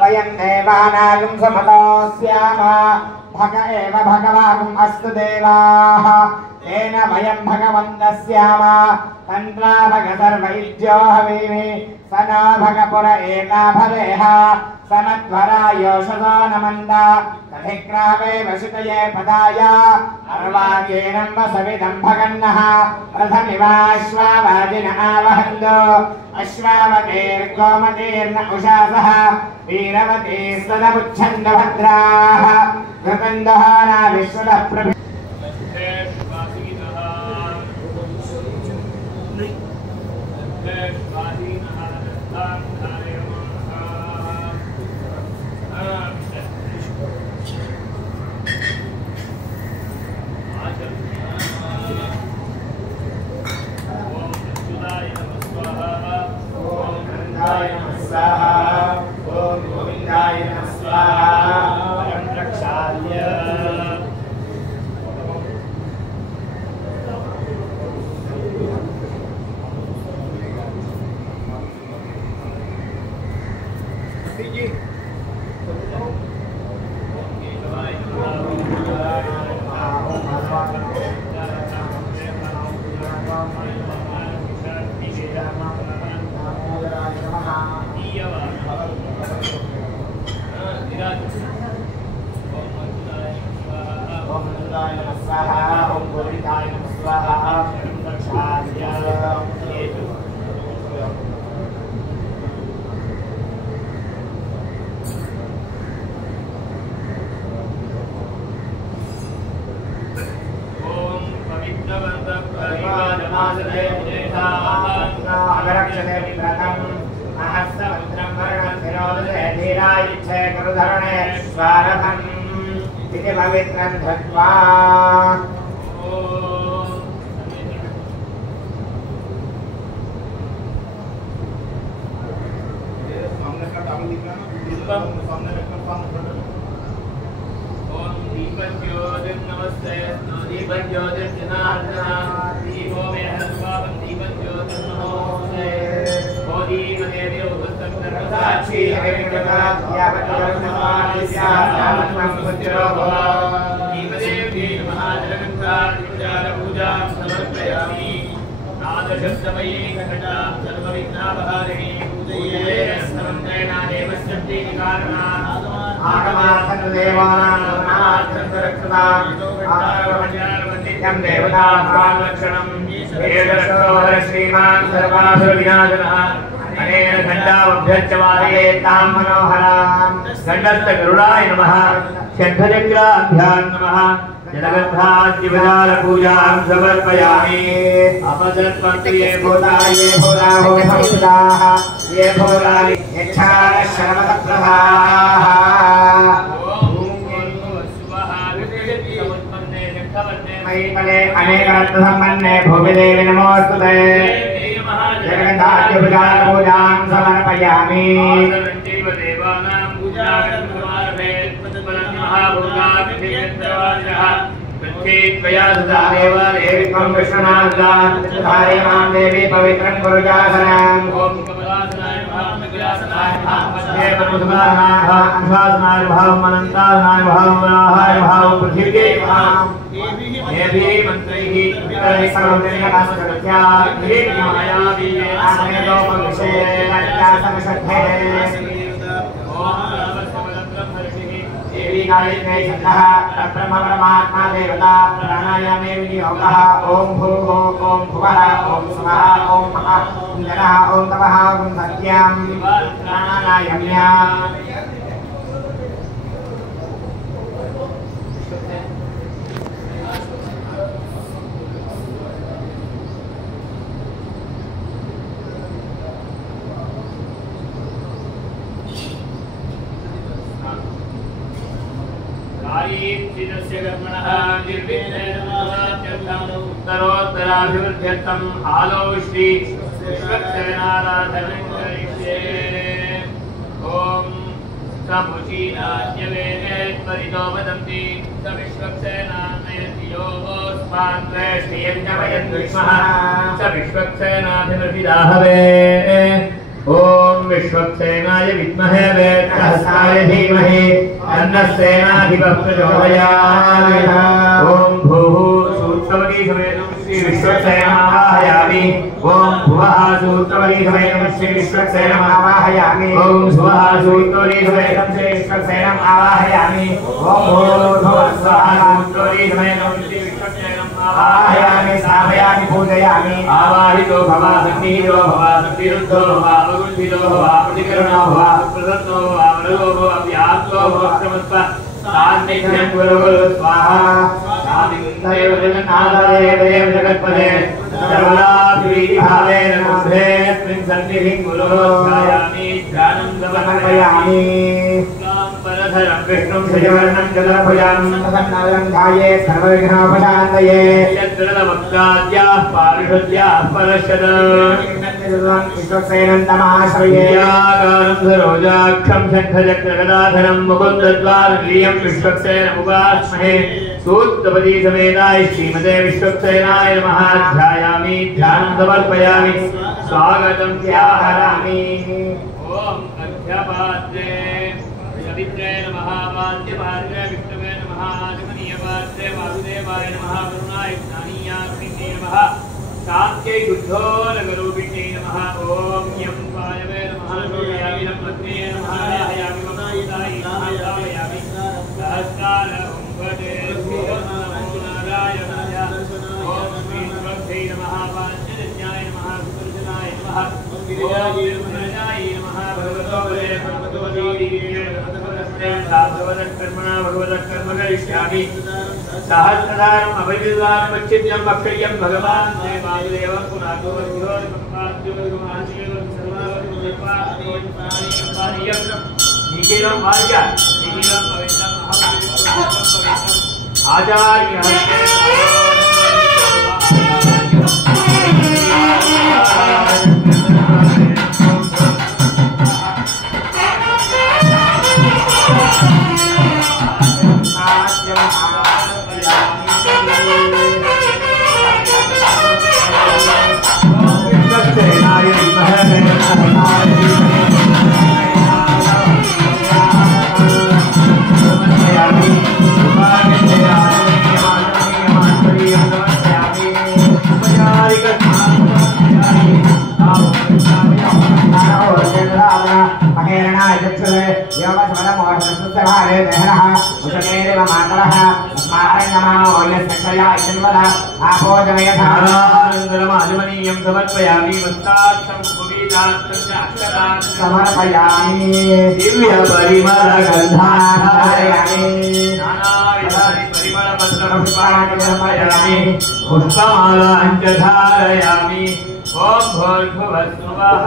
वयं देवानागं समतोस्याम भग एव भगवान् अस्तु देवाः तेन वयं भगवन्तः स्याम तन्त्रा भग सर्वैज्यो हवीमि स नो भगपुर एका भवेह समध्वरायोषसो नमन्दा तथिक्रावे वसितये पदाय अर्वाचीनं वसविदं भगन्नः प्रथमिवाश्वावाजिन आवहन्तो अश्वावतीर्गोमतीर्न उषासः वीरवती सदमुच्छन्द भद्राः घृतन्दहाना विश्वतः प्रभि गरुड़ाय नमः शंखचक्राभ्यां नमः जलगंधादिवदाल पूजां समर्पयामि अपदत्पत्ये भूताये भूताहो संस्कृताः ये भूतानि यच्छाः शर्वतप्रभाः मयिमले अनेकरत्नसम्पन्ने भूमिदेवी नमोऽस्तुते जलगंधादिवदाल पूजां समर्पयामि देवी पवित्रं गुरुजासनम् गायत्री छन्दः ब्रह्म परमात्मा देवता प्राणायामे विनियोगः ओम भूः ओम भुवः ओम स्वः ओम महः ओम जनः ओम तपः ओम सत्यं प्राणायाम्याम् उत्तरोत्तराभिवृद्ध्यर्थम् आलो श्री विश्वक्सेनाराधनं करिष्ये। ओम समुचीनान्यवेदेत्वरितो वदन्ति स विश्वक्सेनान्ययोस्मान्वेष्टियं वयं विष्मः स विश्वक्सेनाभिमृषिदाहवे ओम विश्वक्सेनाय विद्महे वेदहस्ताय धीमहि तन्नः सेनाधिपः प्रचोदयात् ओम भूः सूत्रवती समेतं श्री विश्वक्सेनमावाहयामि ओम भुवः सूत्रवती समेतं श्री विश्वक्सेनमावाहयामि ओम सुवः सूत्रवती समेतं श्री विश्वक्सेनमावाहयामि ओम भूर्भुवः स्वः सूत्रवती समेतं श्री आवाहयामि स्थापयामि पूजयामि आवाहितो भव सन्निहितो भव सन्निरुद्धो भव अवगुण्ठितो भव प्रतिकरणो भव प्रसन्नो भव मृगो भव व्याप्तो भव क्षमस्व सान्निध्यं गुरु स्वाहा सान्निध्यं जगन्नाथदेव जगत्पदे सर्वदाप्रीतिभावेन मुग्धेऽस्मिन् सन्निधिं गुरोः ध्यायामि ध्यानं समर्पयामि परधरं विष्णुं श्रीवर्णं चतुर्भुजं प्रसन्नं ध्याये सर्वविघ्नोपशान्तये यद्दृढवक्त्राद्याः पारिषद्याः परश्चद विश्वक्सेनं तमाश्रये याकारं सरोजाक्षं शङ्खचक्रगदाधरं मुकुन्दद्वारलीयं विश्वक्सेनमुपास्महे सूत्रपदी समेताय श्रीमते विश्वक्सेनाय नमः ध्यायामि ध्यानं समर्पयामि स्वागतं ध्याहरामि ओम अध्यापात्रे पवित्रे नमः वाद्यपात्रे विष्णवे नमः आदिमनीयपात्रे वासुदेवाय नमः करुणाय ज्ञानीयाग्निने नमः शान्त्यै शुद्धोरगरूपिणे नमः ओम यं वायवे नमः लोकयामि नमस्ते नमः आयामि ममायिताय नमः यामयामि सहस्रार ओंवदे नमो नारायणाय ओम श्री भगवते नमः पाञ्चजन्याय नमः सुदर्शनाय नमः ओम वीरभद्राय नमः भगवतो वरे भगवतो दीये कर्मणा भगवतः कर्म करिष्यामि सहस्रधारम् अभयदानम् अच्छिद्यं भक्षय्यं भगवान् देवादिदेवं पुनातो वज्रोत्पाद्योगमाचेवं सर्वलोकनिर्वाणीयं निखिलं भार्या निखिलं पवित्रं अहं आचार्यः आपोजमयधारानन्दरमाजमनीयं समर्पयामि मत्तार्थं कुबीजार्थं च अक्षरान् समर्पयामि दिव्यपरिमलगन्धाधारयामि नानाविधानि परिमलपत्रपुष्पाणि समर्पयामि पुष्पमालां च धारयामि ॐ भूर्भुवस्सुवः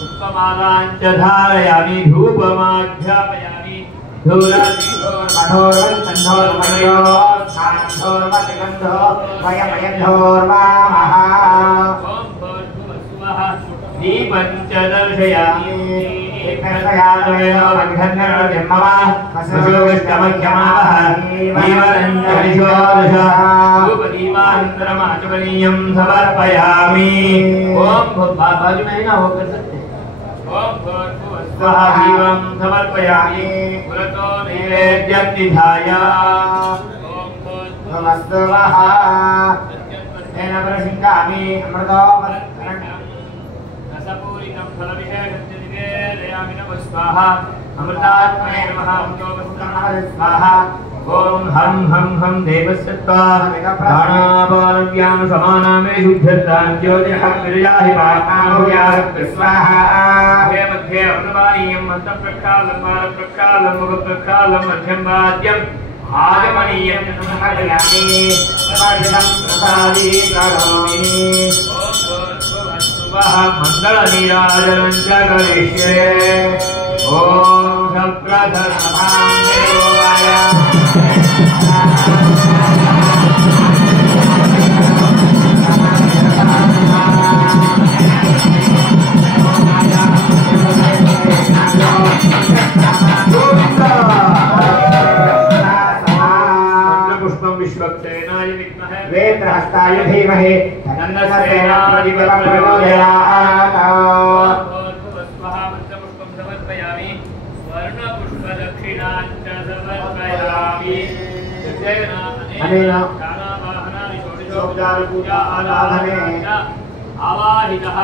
पुष्पमालां च धारयामि धूपमाध्यापयामि धूरादिघोर्मठोर्वन्तन्धोर्मयो सान्धोर्मतिगन्धो वयमयन्धोर्वामः ॐ भूर्भुवस्सुवः दीपं च दर्शयामि एकर्षयाद्वयो बन्धन्नर्जन्मव वसुविष्टमध्यमावः दीवनं च विशोदशः धूपदीपान्तरमाचमनीयं समर्पयामि ॐ बाजू में ना हो कर सकते ओम भूर्भुवस्सुवः दीपं समर्पयामि पुरतो नैवेद्यं निधाय ओम भूर्भुवस्सुवः तेन प्रसिद्धामि अमृतो रसपूरितं फलविशेषस्य निवेदयामि नमः स्वाहा अमृतात्मने नमः अमृतोपस्करणः स्वाहा ओम हम हम देवस्य प्राणापानव्यां समानामे शुद्धतां ज्योतिः विरजाहि पापाभूयाः स्वाहा हे मध्ये अमृतवाणीयं मन्तप्रक्षालं मालप्रक्षालं मुखप्रक्षालं मध्यं वाद्यम् आगमनीयं समर्पयामि सर्वं प्रसादीकरोमि ओम भूर्भुवस्सुवः मङ्गलनीराजनं च करिष्ये ओम सप्रधनभां देवाय Thank you. विश्वक्सेनाय विद्महे वेत्रहस्ताय धीमहि तन्नः सेना प्रचोदयात्। स्वाहा मंत्रपुष्पं समर्पयामि वर्णपुष्पदक्षिणाञ्च समर्पयामि। अनेन दानवाहनानि षोडशोपचारपूजा आराधनेन आवाहितः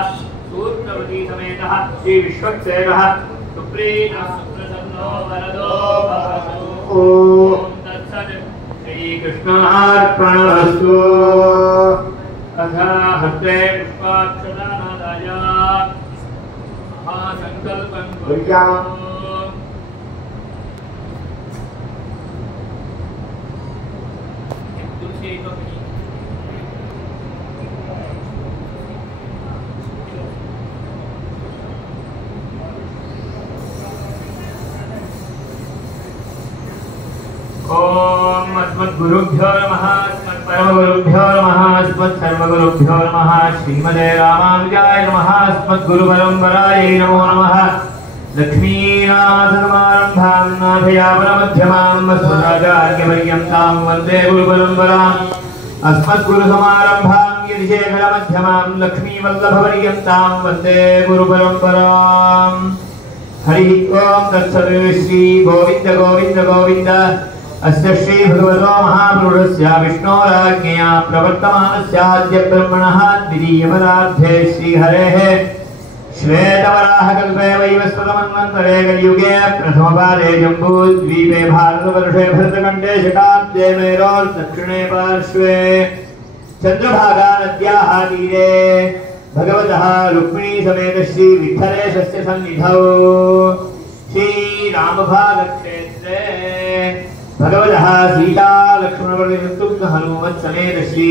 सूत्रवती समेतः श्री विश्वक्सेनः सुप्रीतः सुप्रसन्नो वरदो भवतु। ओम तत्सत्। श्रीकृष्णार्पणमस्तु। तथा हस्ते पुष्पाक्षदानादाय महासङ्कल्पं कुर्याम्। ओम अस्मद्गुरुभ्यो नमः अस्मत्परमगुरुभ्यो नमः अस्मत्सर्वगुरुभ्यो नमः श्रीमते रामानुजाय नमः अस्मद्गुरुपरम्परायै नमो नमः। लक्ष्मीनाथसमारम्भां नाथयापनमध्यमाम् अस्मदाचार्यपर्यन्तां वन्दे गुरुपरम्पराम्। अस्मद्गुरुसमारम्भां यतिशेखरमध्यमां लक्ष्मीवल्लभपर्यन्तां वन्दे गुरुपरम्पराम्। हरि ओम तत्सत्। श्री गोविंद गोविंद गोविंद। अस्य श्री भगवतो महापुरुषस्य विष्णोराज्ञया प्रवर्तमानस्याद्य ब्रह्मणः द्वितीयपदार्थे श्रीहरेः श्वेतवराहकल्पे वैवस्वतमन्वन्तरे कलियुगे प्रथमपादे जम्बूद्वीपे भारतवर्षे भरतखण्डे शताब्दे मेरोर्दक्षिणे पार्श्वे चन्द्रभागानद्याः तीरे भगवतः रुक्मिणी समेत श्री विठ्ठलेशस्य सन्निधौ श्रीरामभागक्षेत्रे भगवतः सीता लक्ष्मणवरदयुक्त हनुमत् समेत श्री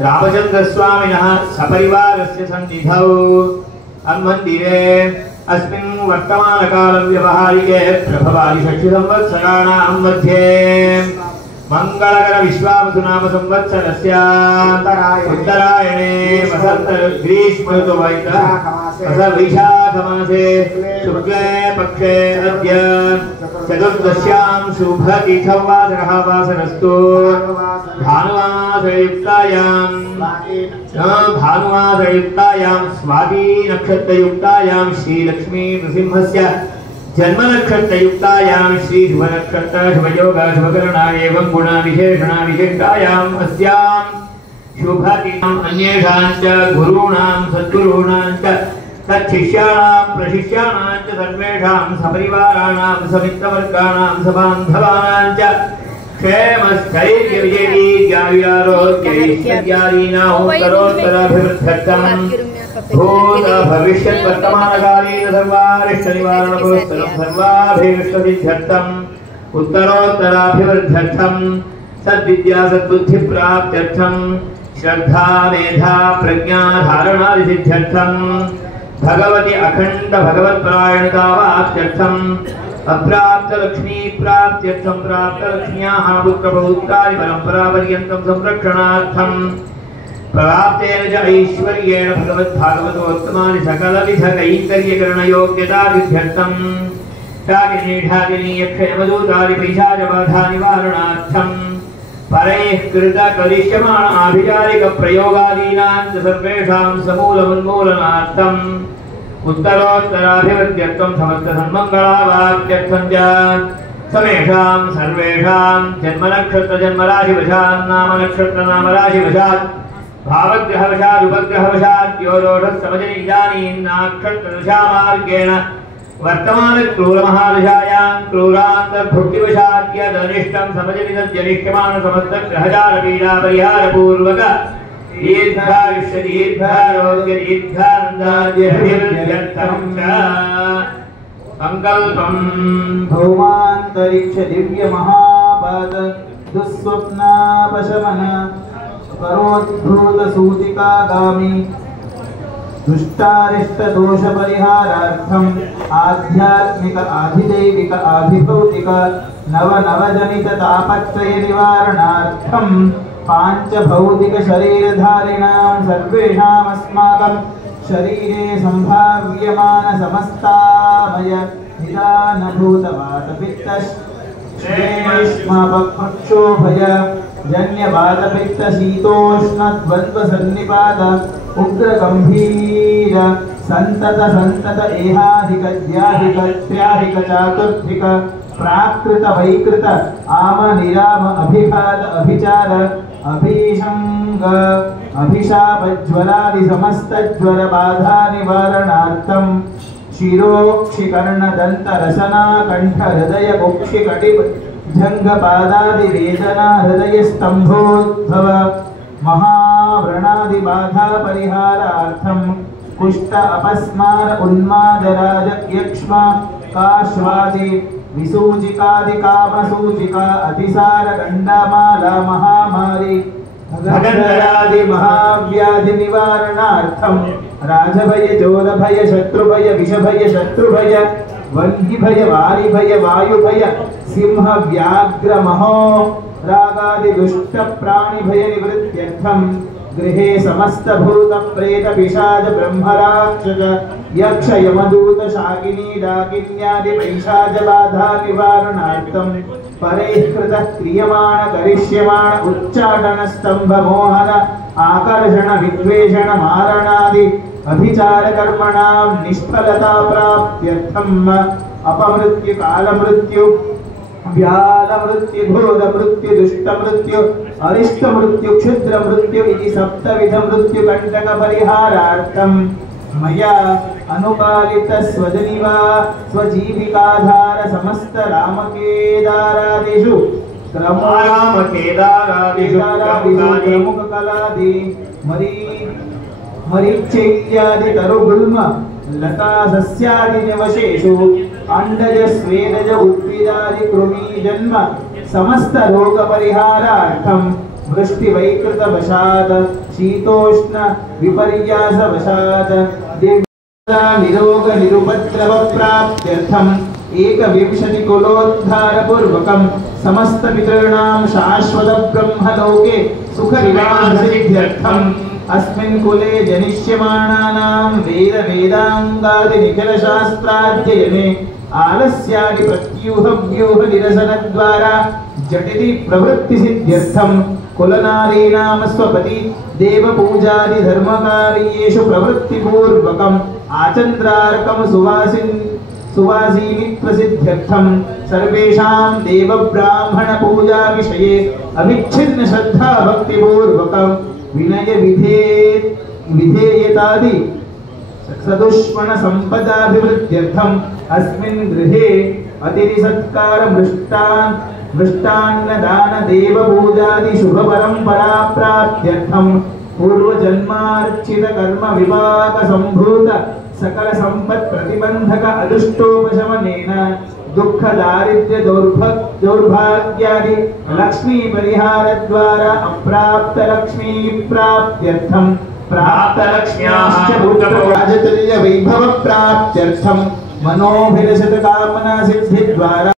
रामचन्द्रस्वामिनः सपरिवारस्य सन्निधौ अन्मन्दिरे अस्मिन् वर्तमानकालव्यवहारिके प्रभवादि षष्ठिसंवत्सराणां मध्ये मंगलकर विश्वावसुनाम संवत्सरस्य उत्तरायणे वसंत ग्रीष्म ऋतुवैशाखमासे शुक्ले पक्षे अद्य चतुर्दश्यां शुभतिथौ वासरः वासरस्तु भानुवासरयुक्तायां स्वाति नक्षत्रयुक्तायां श्रीलक्ष्मी नृसिंहस्य जन्म नक्षत्रयुक्तायां श्री शुभ नक्षत्र शुभयोग शुभकरणा एवं गुण विशेषण विशिष्टायां अस्यां शुभतिथ्याम् अन्येषां च गुरूणां सद्गुरूणां च तच्छिष्याणां प्रशिष्याणां च सर्वेषां सपरिवाराणां समित्रवर्गाणां सबान्धवानां च क्षेमस्थैर्यविजयीर्यावियारोग्यैश्वर्यादीनां भूत भविष्यत् वर्तमानकालीन सर्वारिष्टनिवारणपुरस्सरं सर्वाभीष्टसिद्ध्यर्थम् उत्तरोत्तराभिवृद्ध्यर्थम् सद्विद्या सद्बुद्धिप्राप्त्यर्थम् श्रद्धा मेधा प्रज्ञा धारणादिसिद्ध्यर्थम् भगवति अखण्ड भगवत्परायणतावाप्त्यर्थम् अप्राप्तलक्ष्मी प्राप्त्यर्थम् प्राप्तलक्ष्म्याः पुत्रपौत्रादि परम्परापर्यन्तं संरक्षणार्थम् प्राप्तेन च ऐश्वर्येण भगवद्भागवतोत्तमानि सकलविधकैङ्कर्यकरणयोग्यताभिध्यर्थम् शाकिनी यक्षयमदूतादि पैशाचबाधानिवारणार्थम् परैः कृतकरिष्यमाण आभिचारिकप्रयोगादीनां च सर्वेषां समूलमुन्मूलनार्थम् उत्तरोत्तराभिवृद्ध्यर्थं समस्तसन्मङ्गलावाप्त्यर्थं च समेषां सर्वेषां जन्मनक्षत्रजन्मराशिवशात् नामनक्षत्रनामराशिवशात् भावग्रहवशात् उपग्रहवशात् योरोषः इदानीं नाक्षत्रदशामार्गेण वर्तमानक्रूरमहादशायां क्रूरान्तर्भुक्तिवशात् यदनिष्टं समजनितज्जनिष्यमाण समस्तग्रहजालपीडापरिहारपूर्वक दीर्घायुष्य दीर्घारोग्य दीर्घानन्दाद्यभिवृद्ध्यर्थं च संकल्पम् भौमान्तरिक्ष दिव्य महापाद दुःस्वप्नापशमन करोद्भूत सूतिकागामी दुष्टारिष्ट दोष परिहारार्थम् आध्यात्मिक आधिदैविक आधिभौतिक नव नवजनित तापत्रय निवारणार्थम् पांचभौतिक शरीरधारिणां सर्वेषाम् अस्माकं शरीरे संभाव्यमान समस्तामय निदानभूतवातपित्तश्लेष्मापक्षोभय जन्यवातपित्त शीतोष्ण द्वन्द्व सन्निपात उग्र गंभीर संतत संतत एहाधिक द्याधिक त्र्याधिक चातुर्धिक प्राकृत वैकृत आम निराम अभिघात अभिचार अभिषंग अभिशाप ज्वरादि समस्त ज्वर बाधा निवारणार्थम शिरोक्षिकर्ण दंत रसना कंठ हृदय कुक्षि कटिप जंग पादादि वेदना हृदय स्तंभोद्भव महाव्रणादि बाधा परिहारार्थम कुष्ठ अपस्मार उन्माद राज यक्ष्मा काश्वादि विसूचिकादि कामसूचिका अतिसार गंडमाला महामारी भगंधरादि महाव्याधि निवारणार्थम राजभय जोरभय शत्रुभय विषभय शत्रुभय वह्निभय वारिभय वायुभय सिंह व्याघ्र महो रागादि दुष्ट प्राणिभय निवृत्त्यर्थम गृहे समस्त भूत प्रेत पिशाच ब्रह्मराक्षस यक्ष यमदूत शाकिनी डाकिन्यादि पैशाच बाधा निवारणार्थम परेकृत क्रियमाण करिष्यमाण उच्चाटन स्तंभ मोहन आकर्षण विद्वेषण मारणादि अभिचार कर्मणां निष्फलता प्राप्त्यर्थम अपमृत्यु काल मृत्यु व्याल मृत्यु भूत मृत्यु दुष्ट मृत्यु अरिष्ट मृत्यु क्षुद्र मृत्यु इति सप्तविध मृत्यु कंटक परिहारार्थम मया अनुपालित स्वजनिवा स्वजीविकाधार समस्त रामकेदारादिषु प्रमुख कलादि मरीचैत्यादि तरुगुल्म लता सस्यादि निवशेषु अंडज स्वेदज उद्भिदादि कृमि जन्म समस्त रोग परिहारार्थम वृष्टि वैकृत वशाद शीतोष्ण विपर्यास वशाद निरोग निरुपद्रव प्राप्त्यर्थम एकविंशति कुलोद्धार पूर्वकम समस्त पितॄणां शाश्वत ब्रह्मलोके सुख निवास सिद्ध्यर्थम अस्मिन् कुले जनिष्यमाणानां वेद वेदांगादि निखिल शास्त्राध्ययने आलस्यादि प्रत्यूह व्यूह निरसन द्वारा जटिति प्रवृत्ति सिद्ध्यर्थम कुलनारीणां स्वपति देव पूजादि धर्मकार्येषु प्रवृत्ति पूर्वकम आचन्द्रार्कम सुवासिनी प्रसिद्ध्यर्थम सर्वेषां देव ब्राह्मण पूजा विषये अविच्छिन्न श्रद्धा भक्ति पूर्वकम विनय विधेयतादि सदुष्मण संपदाभिवृद्ध्यर्थम अस्मिन् गृहे अतिथि सत्कार मृष्टान्न दान देव पूजादि शुभ परंपरा प्राप्त्यर्थम पूर्व जन्मार्चित कर्म विपाक संभूत सकल संपत् प्रतिबंधक अदुष्टोपशमनेन दुख दारिद्र्य दौर्भाग्यादि लक्ष्मी परिहार द्वारा अप्राप्त लक्ष्मी प्राप्त्यर्थम प्राप्त लक्ष्म्याश्च भूतराजतुल्य वैभव प्राप्त्यर्थम मनोभिलषित कामना सिद्धि द्वारा